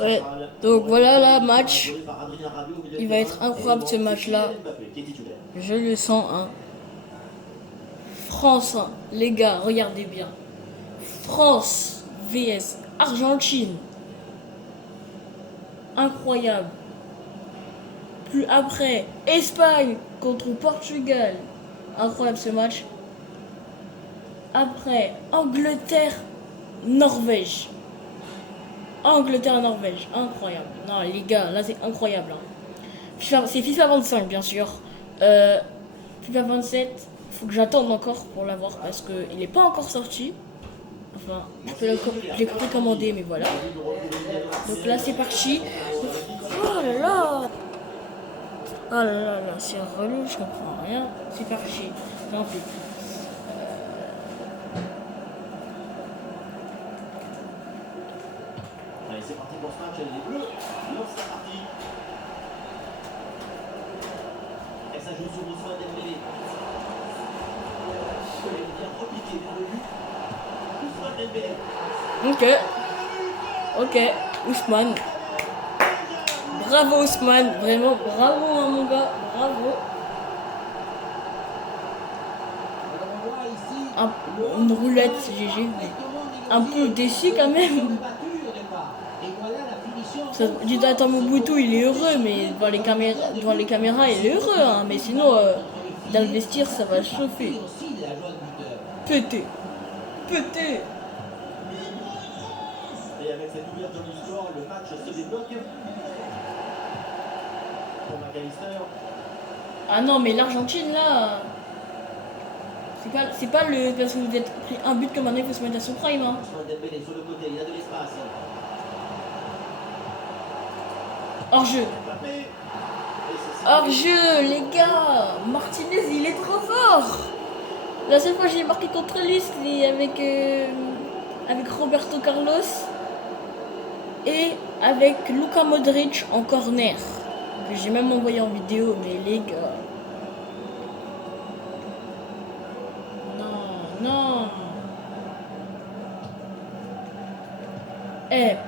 Ouais, donc voilà la match. Il va être incroyable ce match-là. Je le sens, hein. France, hein. Les gars, regardez bien. France vs Argentine. Incroyable. Puis après, Espagne contre Portugal. Incroyable ce match. Après, Angleterre-Norvège. Angleterre-Norvège. Incroyable. Non, les gars, là c'est incroyable. Hein. C'est FIFA 25, bien sûr. FIFA 27, faut que j'attende encore pour l'avoir parce qu'il n'est pas encore sorti. Enfin, je l'ai précommandé, mais voilà. Donc là, c'est parti. Oh là là! Oh là là là, c'est relou, je comprends rien. C'est parti. Non plus. Allez, c'est parti pour ce match. Les Bleus lancent la partie. Et ça joue sur Ousmane Dembélé. Il vient repiquer vers le but. Ousmane Dembélé. Ok, Ousmane. Bravo Ousmane, vraiment bravo hein, mon gars, bravo. Une roulette GG, mais un peu déçu quand même. Du attends Mobutu il est heureux, mais devant les caméras il est heureux, hein, mais sinon dans le vestiaire ça va chauffer. Pété. Pété. Et avec cette ouverture du score, le match se débloque. Pour McAllister. Ah non mais l'Argentine là. C'est pas le. Parce que vous êtes pris un but comme un il faut se mettre à son prime. Hein. Dembélé sur le côté, il a de l'espace. Hors-jeu. Hors-jeu, les gars. Martinez, il est trop fort. La seule fois que j'ai marqué contre lui, c'était avec Roberto Carlos et avec Luka Modric en corner. Que j'ai même envoyé en vidéo, mais les gars. Non.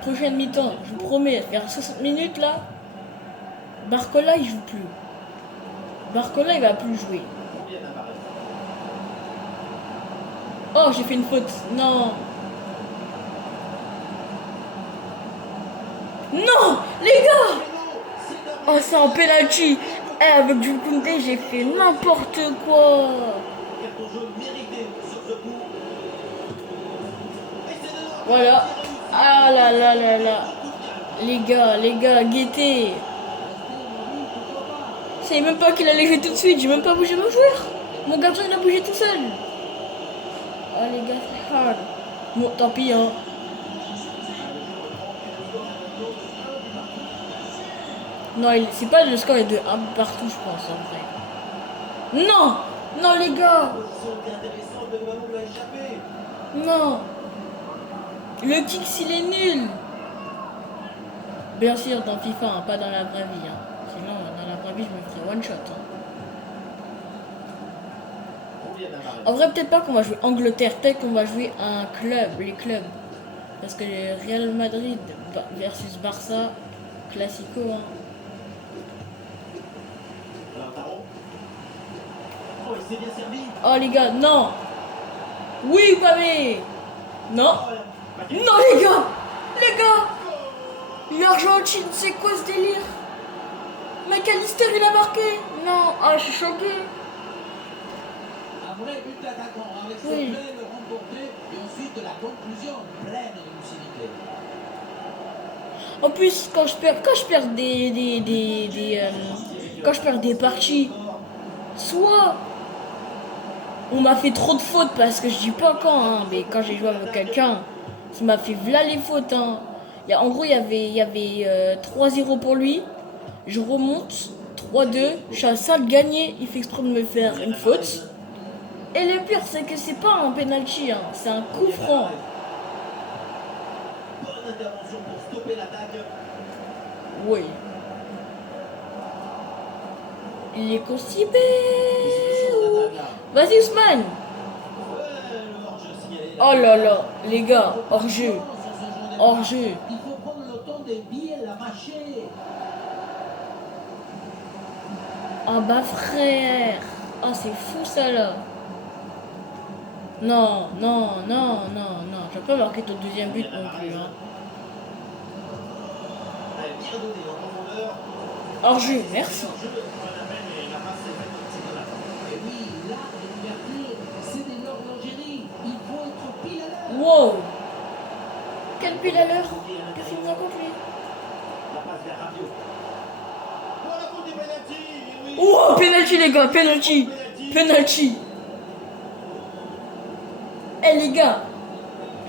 Prochaine mi-temps, je vous promets, vers 60 minutes là, Barcola il joue plus. Barcola il va plus jouer. Oh, j'ai fait une faute. Non. Non, les gars. Oh, c'est un penalty. Avec Jules Koundé, j'ai fait n'importe quoi. Voilà. Ah là là là là. Les gars, guettez. Je savais même pas qu'il allait jouer tout de suite. J'ai même pas bougé mon joueur. Mon gardien il a bougé tout seul. Ah les gars, c'est hard. Bon, tant pis hein. Non, c'est pas le score est de 1 partout, je pense en vrai. Non, les gars. Non. Le kick s'il est nul. Bien sûr dans FIFA, hein, pas dans la vraie vie. Hein. Sinon dans la vraie vie je me ferais one shot. Hein. En vrai peut-être pas qu'on va jouer Angleterre, peut-être qu'on va jouer un club, les clubs. Parce que Real Madrid versus Barça, classico. Hein. Oh les gars, non. Oui, Pamé. Non. Non les gars. L'Argentine, c'est quoi ce délire? McAllister, il a marqué. Non, ah, je suis choqué. Un vrai but d'attaquant avec ce Oui. plein remporté et ensuite la conclusion pleine de lucidité. En plus, quand je perds quand je perds des parties, soit on m'a fait trop de fautes parce que je dis pas quand, hein, mais quand j'ai joué avec quelqu'un, ça m'a fait v'là les fautes. Hein. En gros, il y avait 3-0 pour lui. Je remonte, 3-2, je suis à ça de gagner. Il fait exprès de me faire une faute. Et le pire, c'est que c'est pas un penalty, hein, c'est un coup franc. Bonne intervention pour stopper l'attaque. Oui. Il est constipé. Vas-y, Ousmane. Oh là là, les gars, hors-jeu. Hors-jeu. est bien la mâcher. Ah bah frère. Oh c'est fou ça là. Non, non, non, non, non. Tu vas pas marquer ton deuxième but non plus. Hein. Allez, bien donné en profondeur. Hors-jeu, merci. Hors-jeu, pas la peine, mais la passe est faite comme c'est là. Et oui, là, les libertés, c'est des normes d'Algérie. Il faut être pile à l'heure. Wow. Quel pile à l'heure. Qu'est-ce qu'il nous a contre lui? La passe vers Rabiot. Oh, la faute des penalty, oui. Oh, penalty les gars, penalty. Penalty. Eh les gars,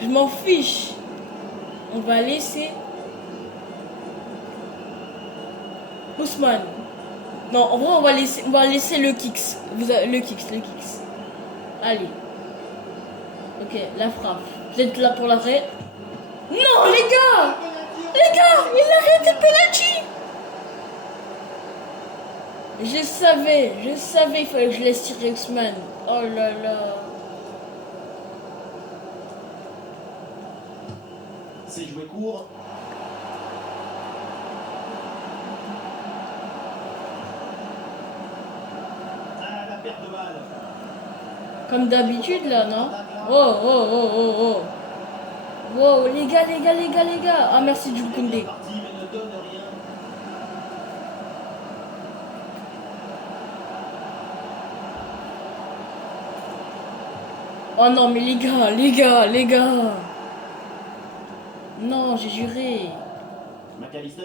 je m'en fiche. On va laisser Ousmane. Non, en vrai, on va laisser le kicks. Le kicks. Allez. Ok, la frappe. Vous êtes là pour l'arrêt? Non, les gars! Les gars, il a arrêté le penalty! Je savais, il fallait que je laisse tirer Ousmane. Oh là là. C'est joué court. Ah, la perte de balle. Comme d'habitude là, non? Oh. Wow, les gars. Ah merci Jules Koundé. Parti, mais ne donne rien. Oh non mais les gars. Non, j'ai juré. McAllister.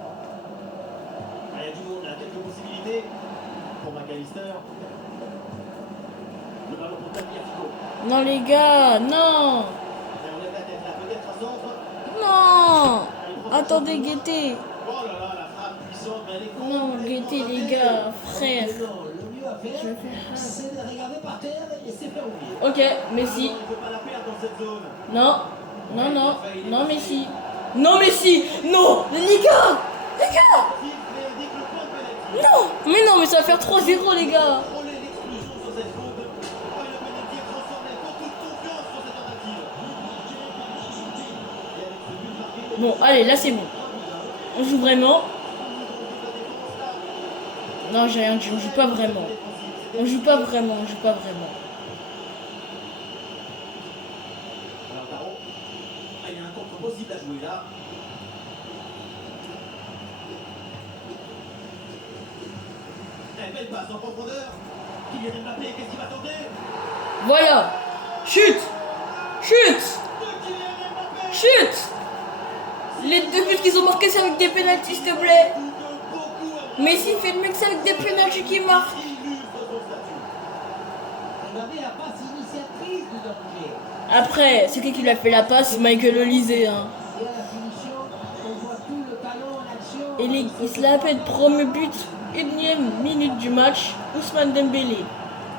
Ah, il y a du monde, il y a quelques possibilités pour McAllister. Le ballon pour Tagliafico. Non les gars, non. Et on lève la tête là, peut-être un centre. Non. Attendez, Guetté. Oh là là, la frappe puissante, mais elle est Non, Guetté les gars, frère. Non, le mieux à Je faire, vais faire ça. c'est de regarder par terre et c'est faire oublier. Ok, Messi. Il ne faut pas la perdre dans cette zone. Non, Messi. Non, Messi. Non, les gars. Il indique le point de pénalty. Non, mais ça va faire 3-0 les gars. Contrôler l'exclusion sur cette faute. Oh, et le pénalty est transformé. Il faut toute confiance sur cette tentative. Et avec ce but marqué, Bon, allez, là c'est bon. On joue vraiment. Non, j'ai rien dit, on joue pas vraiment. On joue pas vraiment. alors Taro, ah, il y a un contre possible à jouer là. Eh, belle passe en profondeur. Kylian Mbappé, qu'est-ce qu'il va tenter? Voilà. Chute. De Kylian Mbappé. Les deux buts qu'ils ont marqués, c'est avec des pénaltys, s'il te plaît. Beaucoup à Messi fait le mec, c'est avec des pénaltys qui marquent. illustre son statut. Regardez la passe initiatrice de danger. Après, c'est qui lui a fait la passe? Michael Olise. Hein. Et à la finition, on voit tout le talent en action. Et il se la pète, premier but, 1e minute du match, Ousmane Dembélé.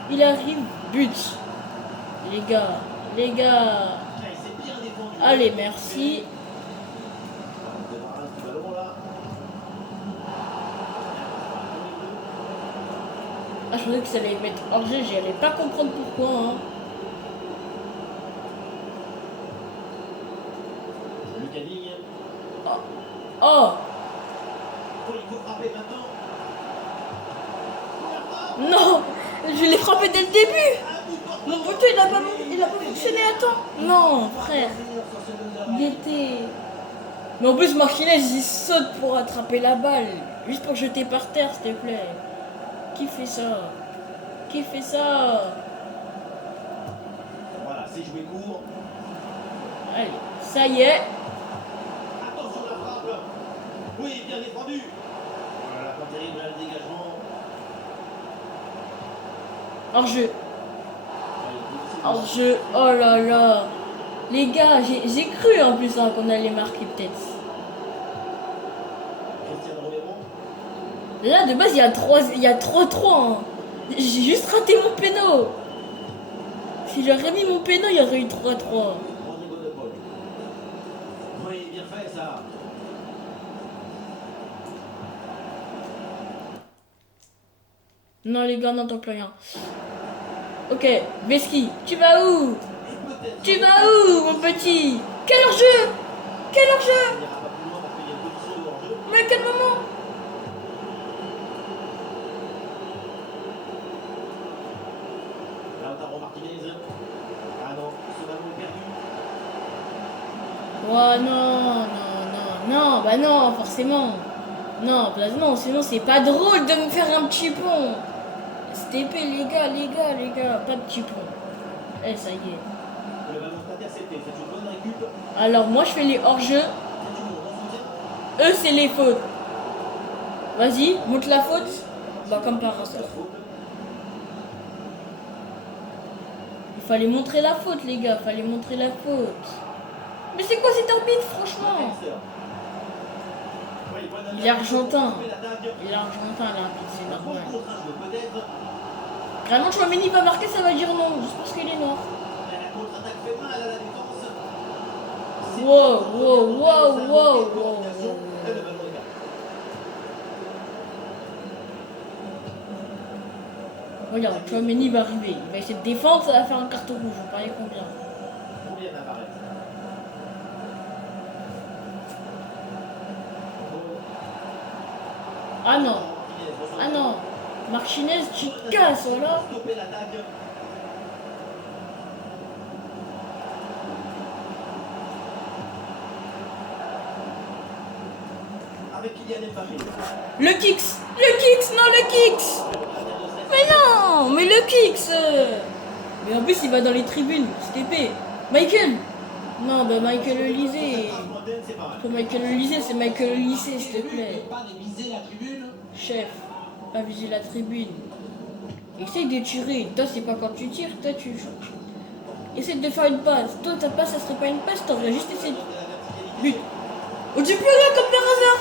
Il arrive, but. Les gars. Eh, c'est bien défendu. Allez, merci. On se débarrasse du ballon là. Ah, je pensais que ça allait mettre hors jeu, j'allais pas comprendre pourquoi. Hein. Lucas Digne. Oh, Oh, il faut frapper maintenant. La frappe. non, je l'ai frappé dès le début. À bout portant. Mon poteau, il a pas fonctionné à temps. Non, frère. Guetté. Mais en plus, Martinez, il saute pour attraper la balle. Juste pour jeter par terre, s'il te plaît. Qui fait ça? Voilà, c'est joué court. Allez, ça y est. Attention la frappe. Oui, bien défendu. Voilà, pas terrible là, le dégagement. Hors-jeu. Oh là là. Les gars, j'ai cru en plus hein, qu'on allait marquer peut-être. Christian Romero. Là, de base, il y a 3-3. Hein. J'ai juste raté mon péno. Si j'aurais mis mon péno, il y aurait eu 3-3. Rodrigo de Paul. Oui, bien fait ça. Non, les gars, on n'entend plus rien. Ok, Veski, tu vas où? Et peut-être. Tu vas où, mon petit? Quel hors-jeu? Quel hors-jeu? Il n'ira pas plus loin parce qu'il y a une position de hors-jeu. Mais à quel moment? Lautaro Martinez. Ah non, ce ballon est perdu. Oh non, bah non, forcément. Non, non, sinon c'est pas drôle de me faire un petit pont. STP, les gars, pas de petit pont. Eh, ça y est. Le ballon est intercepté, c'est une bonne récup. Alors moi je fais les hors-jeux, C'est toujours bon soutien. eux c'est les fautes. Vas-y, montre la faute. Bah comme par hasard. Il fallait montrer la faute les gars, fallait montrer la faute. Mais c'est quoi cet arbitre franchement? Il est argentin. Il est argentin l'arbitre, c'est normal. Vraiment Chouameni va marquer, ça va dire non, juste parce qu'il est noir. Wow. Regarde, Chouameni va arriver. Il va essayer de défendre, ça va faire un carton rouge. Vous pariez combien? Ah non. Martinez, tu te casses, voilà. Le kicks, non le kicks. Mais le kicks. Mais en plus il va dans les tribunes, c'est épais. Michael. Non, bah Michael Olysée. Pour Michael Olysée, c'est Michael Olysée, s'il te plaît. Chef, pas viser la tribune. Essaye de tirer. Toi, c'est pas quand tu tires, toi, tu essaye de faire une passe. Toi, ta passe, ça serait pas une passe, t'aurais juste essayé de... But. Oh, du plus là, comme par hasard.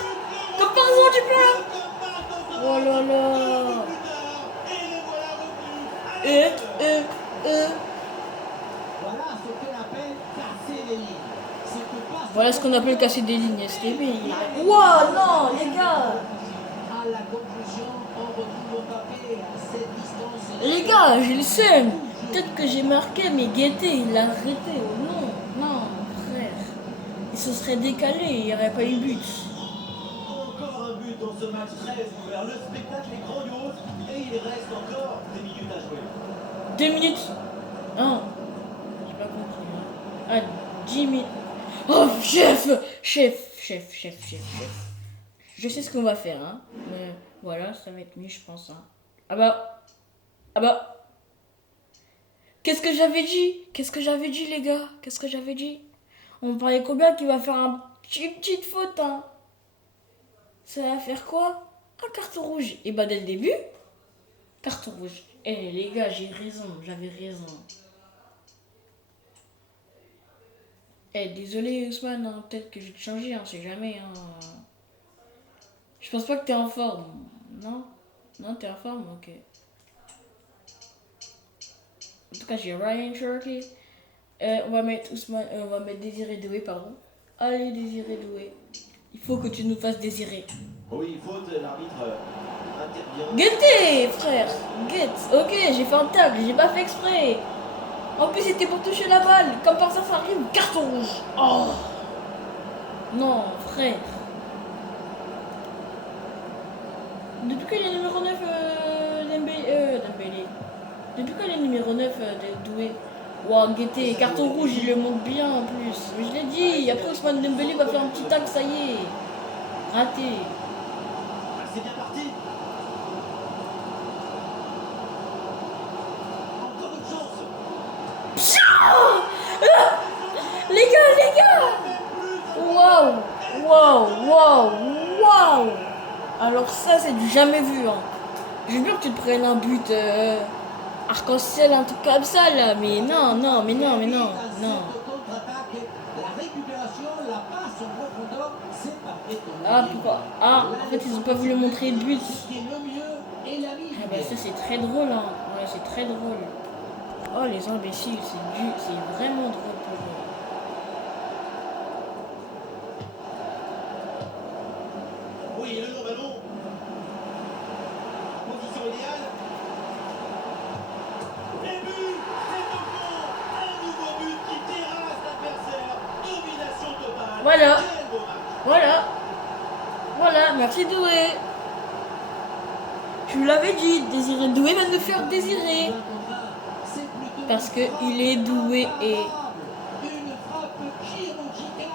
Comme par hasard, du plus là. Oh là là. Voilà ce qu'on appelle casser des lignes, STB. Wow, non, les gars. À la conclusion, on retrouve Mbappé à cette distance. Les gars, j'ai le seum. Peut-être que j'ai marqué, mais Guetté, il l'a arrêté. Oh non, frère. Il se serait décalé, il n'y aurait pas eu but. Encore un but dans ce match très ouvert. Le spectacle est grandiose et il reste encore des minutes à jouer. 2 minutes. Non, j'ai pas compris. Ah, 10 minutes. Oh, chef. Je sais ce qu'on va faire, hein. Mais voilà, ça va être mieux, je pense. Hein. Ah bah. Qu'est-ce que j'avais dit, les gars? Qu'est-ce que j'avais dit? On parlait combien qu'il va faire une petite faute, hein. Ça va faire quoi? Un carton rouge. Et bah, dès le début, carton rouge. Eh, les gars, j'avais raison. Eh, désolé, Ousmane, hein, peut-être que je vais te changer, hein, on sait jamais, hein. Je pense pas que t'es en forme. Non, t'es en forme, ok. En tout cas, j'ai Ryan Cherky. On va mettre Ousmane, on va mettre Désiré Doué, pardon. Allez, Désiré Doué. Il faut que tu nous fasses désirer. Oui, faute, l'arbitre intervient. Guettez, frère. Ok, j'ai fait un table, j'ai pas fait exprès. En plus, c'était pour toucher la balle. Comme par ça arrive, carton rouge. Oh. Non, frère. Depuis quand il est numéro 9 Dembélé. Depuis quand il est numéro 9 de Doué. Wow, Guetté, carton rouge, il le monte bien en plus. Mais je l'ai dit, après Ousmane Dembélé va faire un petit tac, ça y est. Raté. Ah, c'est bien parti. Encore une chance. Les gars. Waouh. Alors ça, c'est du jamais vu. Hein. Je veux bien que tu te prennes un but arc-en-ciel, un truc comme ça là, mais non. La récupération, la passe en profondeur, c'est parfait. Ah, pourquoi? Ah, en fait, ils ont pas voulu montrer le but. Ce qui est le mieux et la mise. Ah bah ça, c'est très drôle, hein. Ouais, c'est très drôle. Oh, les imbéciles, c'est vraiment drôle pour eux. Oui, le long ballon. En position idéale. Et but, c'est au fond. Un nouveau but qui terrasse l'adversaire. Domination totale. Voilà. Quel beau match. Voilà. Voilà. Merci Doué. Je vous l'avais dit, Désiré Doué va nous faire désirer. Parce que il est doué et... Une frappe chirurgicale.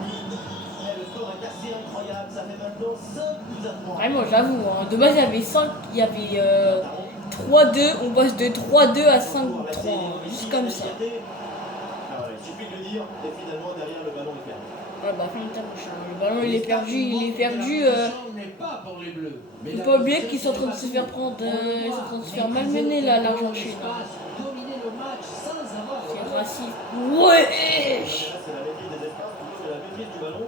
Le score est assez incroyable, ça fait maintenant 5 buts à 3. Vraiment, j'avoue, hein, de base il y avait 5, il y avait 3-2, on passe de 3-2 à 5-3, juste comme ça. Ah ouais, il suffit de le dire, et finalement derrière le ballon est perdu. Ouais, bah, fin de match, le ballon il est perdu. N'est pas pour les Bleus. Mais Faut la pas oublier qu'ils sont en possession train de se est faire battue. prendre, ils sont en train de se faire malmener là, l'Argentine. Dominer le match sans avoir C'est raciste. Ouais. Là, c'est la maîtrise des espaces plutôt que la maîtrise du ballon.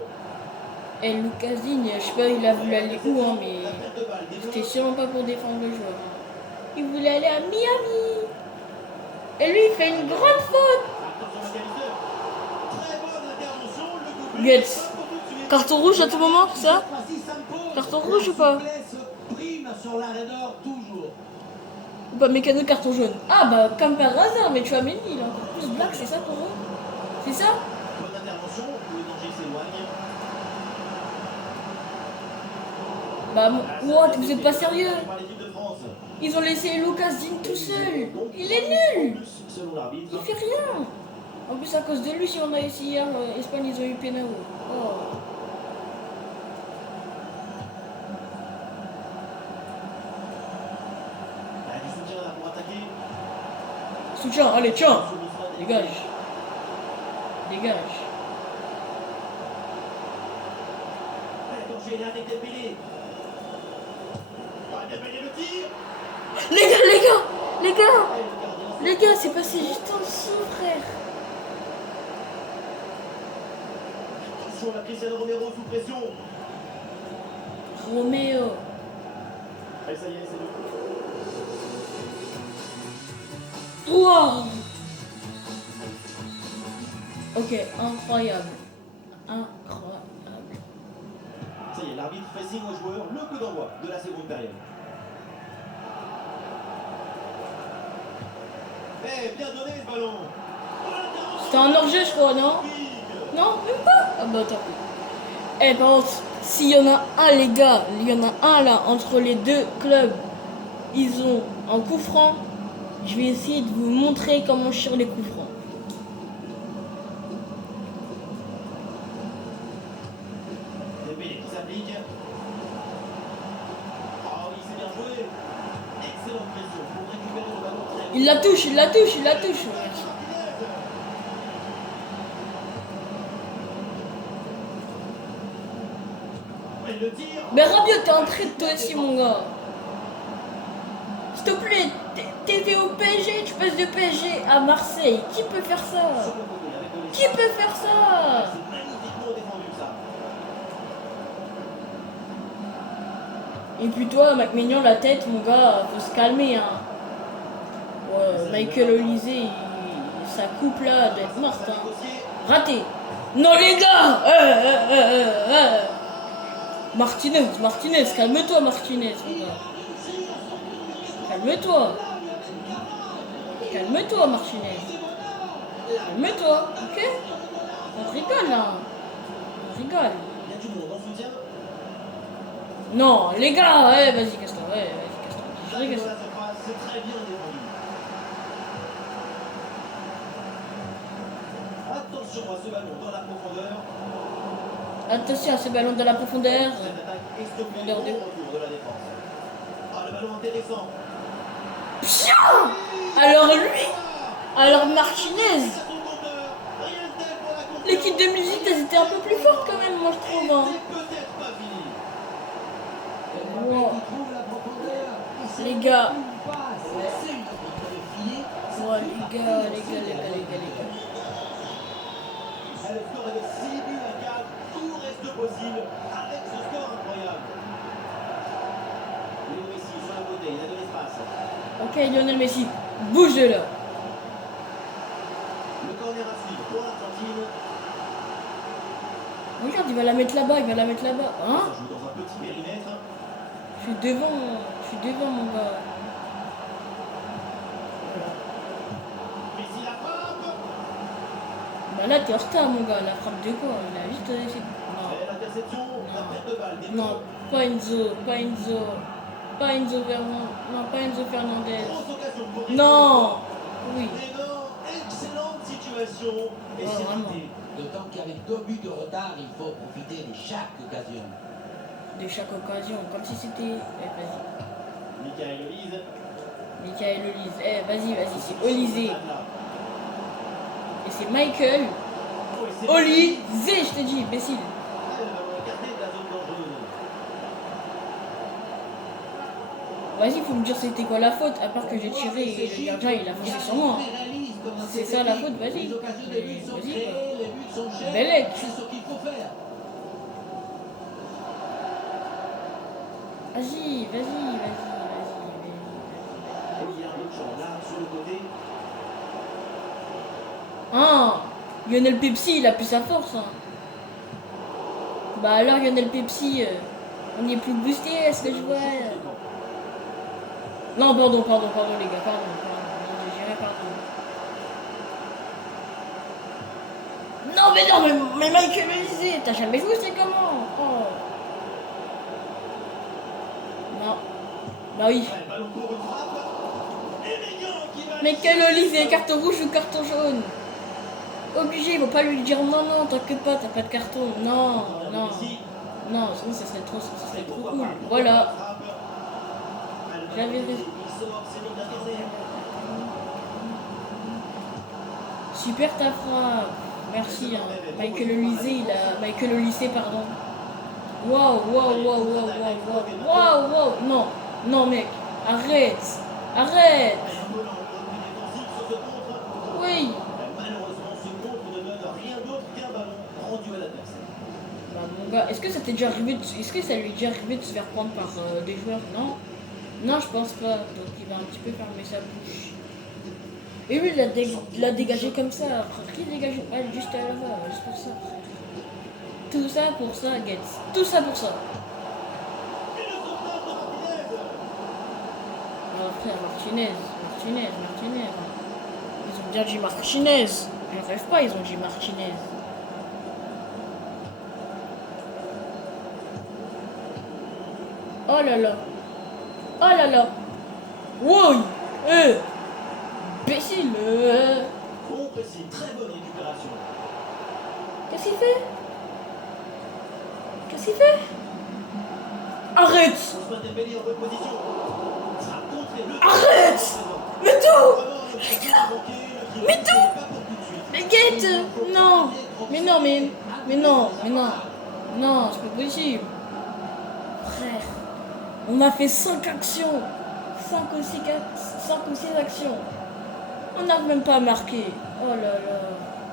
Et Lucas Digne, je sais pas, il a voulu aller où, hein, mais La perte de balle, c'était développe. sûrement pas pour défendre le joueur. Hein. Il voulait aller à Miami. Et lui, il fait une grande faute. Attention McAllister. Très bonne intervention, le doublé. Guts. Pas pour tout de suite. Carton rouge à tout moment, c'est ça? Cette fois-ci, ça me pose. Carton rouge ou pas? La souplesse prime sur l'arrêt d'or toujours. Ou pas mécano carton jaune? Ah bah comme par hasard, mais tu as Mendy, il a encore plus black, c'est ça pour eux? C'est ça? Bonne intervention, le danger s'éloigne. Bah what, vous êtes pas sérieux? Par l'équipe de France. Ils ont laissé Lucas Digne tout seul. Il est nul. Selon l'arbitre. Il fait rien. En plus à cause de lui, si on a essayé hier, Espagne ils ont eu Penao. Oh. Il y a du soutien là pour attaquer. Soutien, allez tiens. Dégage. Dégage. Danger là avec Dembélé. Ah, Dembélé le tir. Les gars, les gars, les gars. Et le gardien. Les gars, c'est passé juste en dessous, frère. Attention la Cristiano Romero sous pression. Roméo. Et ça y est, c'est le coup. Wow. Ok, incroyable. Incroyable. Ça y est, l'arbitre fait signe aux joueurs, le coup d'envoi de la seconde période. Eh, bien donné ce ballon. C'était un hors-jeu, je crois, non? Non, même pas. Ah bah tant pis. Eh, par contre, s'il y en a un, les gars, il y en a un là, entre les deux clubs, ils ont un coup franc. Je vais essayer de vous montrer comment je tire les coups francs. Dembélé qui s'applique. Ah oui, c'est bien joué. Excellente pression pour récupérer le ballon très Il la touche, il la touche, il la touche. Et le tir. Mais Rabiot, t'es en traite toi aussi, mon gars. S'il te plaît, t'étais au PSG, tu passes de PSG à Marseille. Qui peut faire ça? Sur le côté avec de Qui peut faire ça? C'est magnifiquement défendu ça. Et puis toi, Macmignon, la tête, mon gars, faut se calmer, hein. Ouais, Michael Olise, sa coupe là, d'être morte, hein. Raté. Non, les gars. Martinez, calme-toi, Martinez, mon gars. Calme-toi. Calme-toi, Martinez. Calme-toi, ok? On rigole, là. On rigole. Il y a du monde en soutien. Non, les gars, ouais, vas-y, casse-toi, ouais, vas-y, casse-toi. Ça Vas-y, dans la casse-toi. surface, c'est très bien défendu. Attention à ce ballon dans la profondeur. Attention à ce ballon dans la profondeur. Cette attaque est stoppée au Regardez. retour de la défense. Ah, le ballon intéressant. Alors lui, alors Martinez, C'est son compteur. Rien de tel pour la confiance. l'équipe de musique, elles étaient un peu plus fortes quand même, moi je trouve. Hein. C'est peut-être pas fini. Wow. Il trouve la profondeur. Les gars. Une passe. C'est une filet. Ouais, les gars. Et le score est de 6 buts à 4. Tout reste possible avec ce score incroyable. Léo Messi sur le côté, il a de l'espace. Ok, Lionel Messi, bouge de là. Le corner à suivre pour l'Argentine. Regarde, il va la mettre là-bas, Hein? Ça joue dans un petit périmètre. Je suis devant suis devant, mon gars. Messi la frappe. Bah là, t'es en retard, mon gars. La frappe de quoi? Il a juste essayé. Et l'interception, la perte de balle. Des Non, pas Enzo, pas Enzo. Pas Enzo Fernandez. Non, pas Enzo Fernandez. grosse occasion pour Non! Oui. Mais non, excellente situation. Et Oh, c'est vraiment. raté. D'autant qu'avec 2 buts de retard, il faut profiter de chaque occasion. De chaque occasion, comme si c'était. Vas-y. Michael Olise. Michael Olise. Vas-y, c'est Olysée. Et c'est Michael Oh, et c'est Olysée, je te dis, imbécile. Elle va écarter de la zone dangereuse. Vas-y, faut me dire c'était quoi la faute, à part que j'ai tiré et le gardien il a foncé sur moi. C'est ça la faute, vas-y. Les occasions de but sont Vas-y, créées, quoi. les buts sont chers. Bellec. C'est ce qu'il faut faire. Vas-y. Oh, il y a un autre champ là, sur le côté. Ah, Lionel Pepsi, il a plus sa force. Hein. Bah alors Lionel Pepsi, on est plus boosté, est-ce que je vois Non, pardon les gars, pardon. Je dirais pardon. Non, mais Michael Olysée, t'as jamais joué, c'est comment? Oh. Non. Bah oui. Ouais, ballon pour une frappe. Et Maignan qui va. Michael Olysée, carton rouge ou carton jaune? Obligé, ils vont pas lui dire non, t'inquiète pas, t'as pas de carton. Non, sinon ça serait trop cool. Voilà, j'avais raison. Il sort, c'est l'autre dernier. Super ta frappe. Merci, hein. Michael Olysée, pardon. Waouh. Non, mec, arrête. Un volant, le défensif sur ce contre. Oui. Malheureusement, ce contre ne donne rien d'autre qu'un ballon rendu à l'adversaire. Bah, mon gars, est-ce que ça lui est déjà arrivé de se faire prendre par des joueurs? Non, je pense pas. Donc il va un petit peu fermer sa bouche. Et lui, il l'a dégagé comme ça, frère. Qui dégage une balle juste là-bas? Juste pour ça, frère. Tout ça pour ça, Getz. Tout ça pour ça. Et le sauvetage de Martinez. Alors, frère, Martinez. Ils ont bien dit Martinez. Je rêve pas, ils ont dit Martinez. Oh là là. Wow. Imbécile. Bon pressing, très bonne récupération. Qu'est-ce qu'il fait? Arrête. Ousmane Dembélé en bonne position. Sera contré le. Arrête. Mais tout. Mais Mais Guette. Non. Non, c'est pas possible. Frère, on a fait 5 actions. 5 ou 6 actions. On n'a même pas marqué. Oh là là.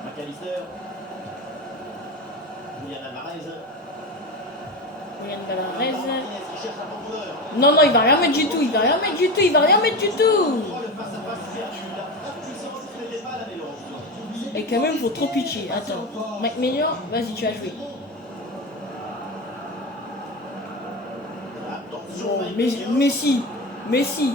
McAllister. Julian Alvarez. Yann Balarez. Martinez qui cherche la profondeur. Non, il va rien mettre du tout. Il va rien mettre du tout. Le face-à-face perdu. La frappe puissante n'était pas la mélange. Et quand même, faut trop pitcher. Attends. Mike Maignan, vas-y, tu as joué. Attention, Oh, Mike Maignan. Messi.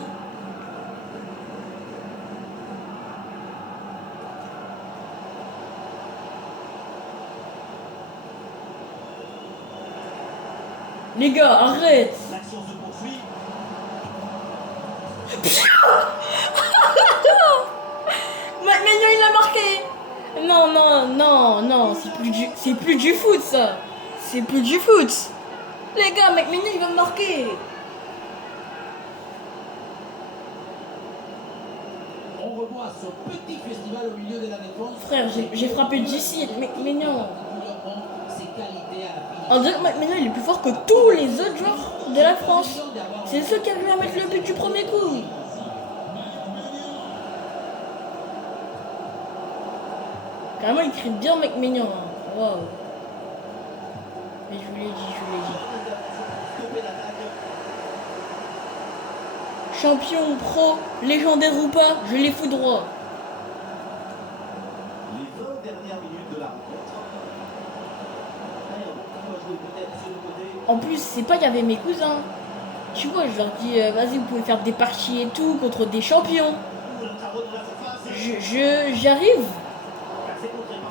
Les gars, arrête. L'action se poursuit. Mike Maignan, il a marqué. Non, c'est plus du foot, ça. C'est plus du foot. Les gars, Mike Maignan, il va marquer. On revoit ce petit festival au milieu de la défense. Frère, j'ai frappé d'ici, Mike Maignan. Ses qualités à la finition. On dirait que Mike Maignan, il est plus fort que tous les autres joueurs de la France. C'est ceux qui arrivent à mettre le but du premier coup. Carrément, il crie bien Mike Maignan. Hein. Waouh. Mais je vous l'ai dit. Stopper l'attaque. Champion, pro, légendaire ou pas, je les fous droit. Les 20 dernières minutes de la rencontre. Allez, on va jouer peut-être sur le côté. En plus, c'est pas, il y avait mes cousins. Tu vois, je leur dis, vas-y, vous pouvez faire des parties et tout contre des champions. J'arrive.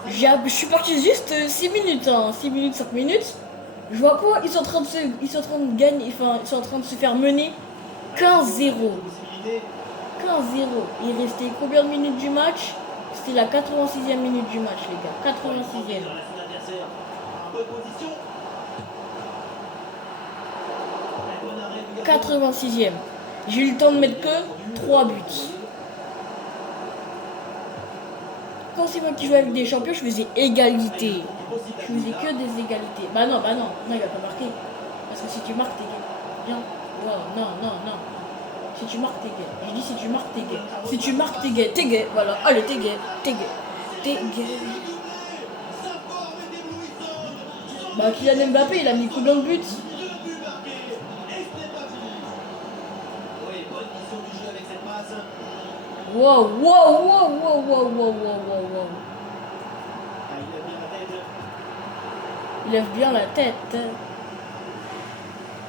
Je suis parti juste 6 minutes, hein, 6 minutes, 5 minutes. Je vois quoi? Ils sont en train de gagner, enfin, ils sont en train de se faire mener 15-0. 15-0. Il restait combien de minutes du match? C'était la 86e minute du match, les gars. 86e. 86e. J'ai eu le temps de mettre que 3 buts. Quand c'est moi qui jouais avec des champions, je faisais égalité. Je faisais que des égalités. Bah non, non, il va pas marquer. Parce que si tu marques, t'es gay. Viens. Wow, non. Si tu marques, t'es gay. Je dis si tu marques, t'es gay. Si tu marques, t'es gay. T'es gay, voilà. Allez, t'es gay. Bah Kylian Mbappé, il a mis combien de buts? Wow. Il lève bien la tête.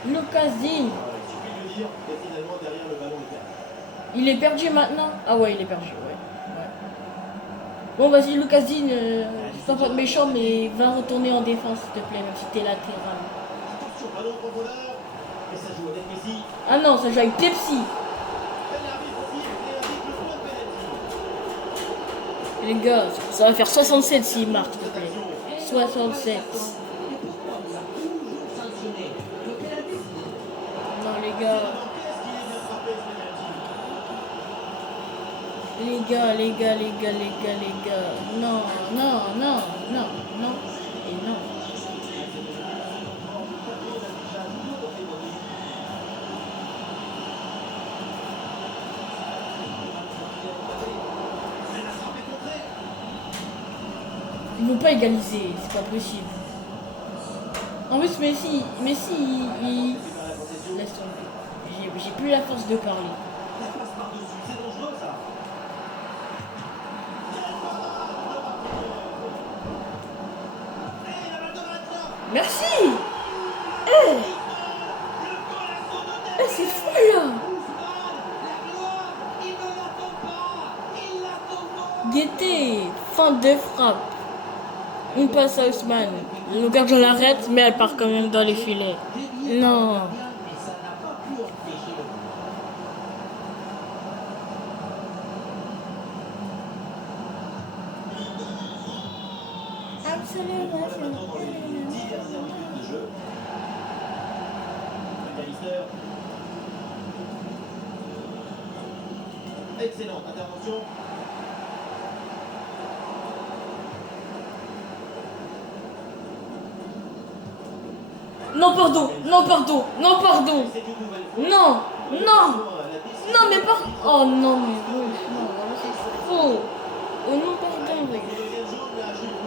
Lucas Digne. Il est perdu maintenant? Ah ouais, il est perdu, ouais. Bon, vas-y, Lucas Digne, c'est pas être méchant, mais va retourner en défense, s'il te plaît, même si t'es latéral. Ah non, ça joue avec Pepsi. Les gars, ça va faire 67 s'il marque, s'il te plaît. 67. Non, les gars. Les gars. Non. Et non. Ils vont pas égaliser, c'est pas possible. En plus, Messi, il... Laisse tomber. J'ai plus la force de parler. Merci. C'est fou là. Guettez, fin de frappe. Une passe à Ousmane. Le gardien l'arrête, mais elle part quand même dans les filets. Non. Absolument. Excellente intervention. Non, pardon. Non, mais pas. Oh non, mais c'est faux. Oh non, pardon.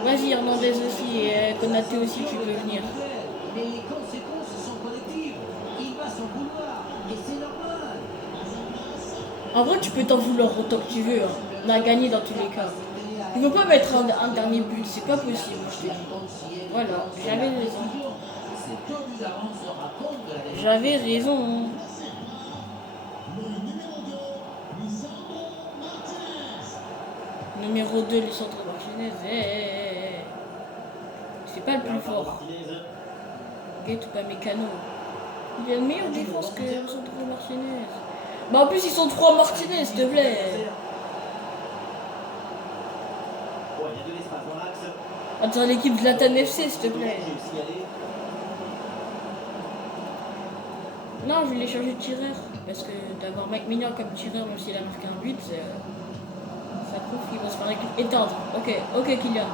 Vas-y, Hernandez aussi, et Konaté aussi, tu peux venir. Mais les conséquences sont collectives. Il va s'en vouloir. Et c'est normal. En vrai, tu peux t'en vouloir autant que tu veux. Hein. On a gagné dans tous les cas. Ils vont pas mettre un dernier but, c'est pas possible, je te dis. Voilà, j'avais raison. J'avais raison. Numéro 2, le centre Martinez. C'est pas le plus fort. Gate ou pas Mécano. Il a une meilleure défense que le centre Martinez. Bah en plus ils sont 3 Martinez, s'il te plaît. Attends l'équipe de Latan FC, s'il te plaît. Non, je voulais changer de tireur. Parce que d'avoir Mike Mignon comme tireur, même s'il a marqué un but, ça prouve qu'il va se faire éteindre. Ok, Kylian.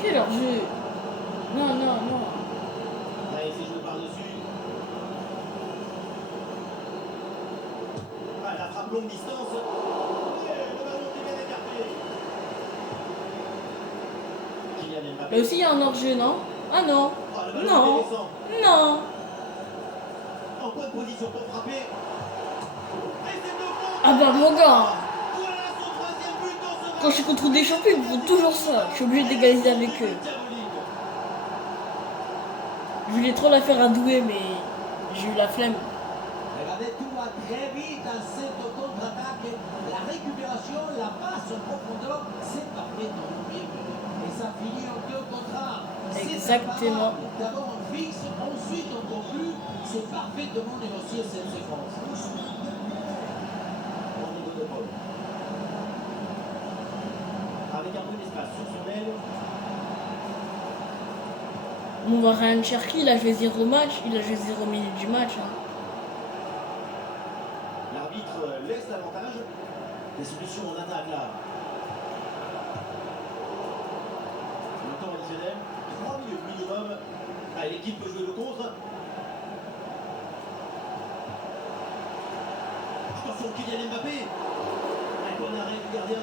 Quel hors-jeu? Non. La frappe longue distance. Le ballon qui vient d'écarter. Là aussi, il y a un hors-jeu, non? Ah non. Non. En bonne position pour frapper. Ah bah mon gars. Quand je suis contre des champions, ils font toujours ça. Je suis obligé d'égaliser avec eux. Je voulais trop la faire à Doué, mais j'ai eu la flemme. Regardez, tout va très vite dans cette contre-attaque. La récupération, la passe en profondeur, c'est parfait dans le bienvenu. Et ça finit en 2 contre 1. Exactement. D'abord on fixe, ensuite on conclut. C'est parfaitement négocié cette séquence. Rodrigo de Paul. Avec un peu d'espace sur son aile. On va Ryan Cherki, il a joué 0 match, il a joué 0 minutes du match. Hein. L'arbitre laisse l'avantage. Des solutions en attaque là. Le temps additionnel, 3 minutes minimum. Allez, l'équipe peut jouer le contre. Attention, Kylian Mbappé. Un bon arrêt du gardien.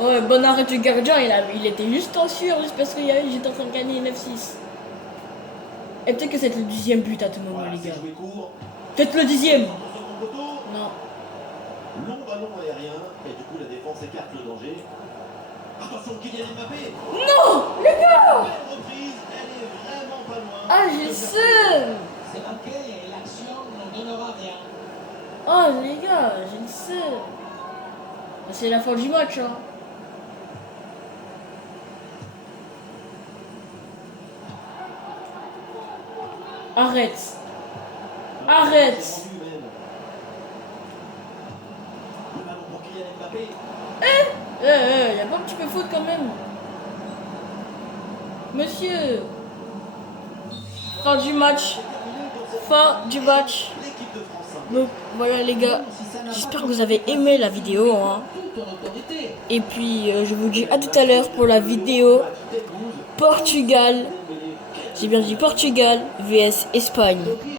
Ouais, bon arrêt du gardien, il était juste en sueur, juste parce que j'étais en train de gagner 9-6. Et peut-être que c'est le 10e but à tout moment, Voilà, les c'est gars. joué court. Peut-être le 10e. Centre sur son poteau. Non. Long ballon aérien. Et du coup, la défense écarte le danger. Attention, Kylian Mbappé. Non, les gars. Belle reprise. Elle est vraiment pas loin. Ah, j'ai le seum. C'est manqué et l'action n'en donnera rien. Oh, les gars, j'ai le seum. C'est la fin du match, hein. Arrête. Arrête. C'est rendu même. Le ballon pour Kylian Mbappé. Y a pas un petit peu faute quand même. Monsieur. Fin du match. Fin du match. L'équipe de France. Donc voilà les gars. J'espère que vous avez aimé la vidéo. Hein. Et puis je vous dis à tout à l'heure pour la vidéo Portugal. J'ai bien dit Portugal vs Espagne.